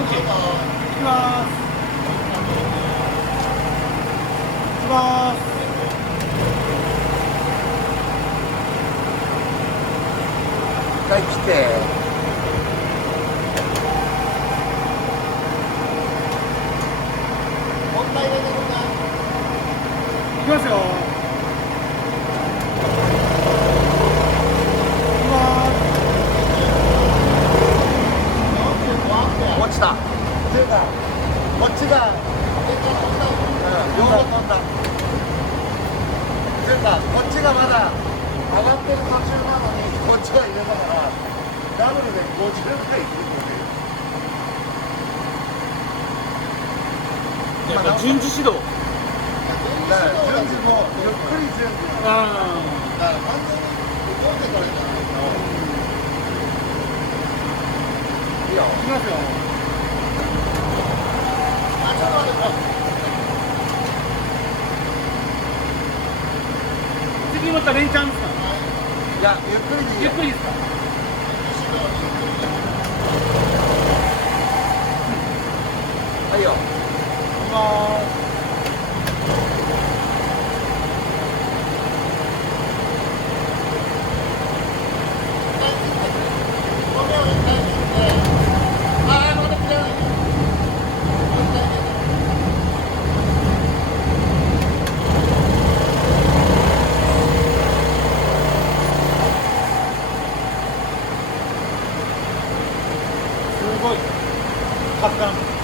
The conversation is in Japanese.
OK。行きます。行きます。一回来て。問題出てくるな。行きますよ。落ちた。っていうか、こっちが、両方飛んだ。っていうか、こっちがまだ上がってる途中なのに、こっちが入れたから、ダブルで50回いくっていう。やっぱ順次指導。だから順次もゆっくり順次。だから完全に動いてからじゃないと。いいよ。行きますよ。あ、ちょっと待って。次また連チャンですか。いや、ゆっくりでいいよ。ゆっくりですか。はいよ。行きます。すごい。カツカン。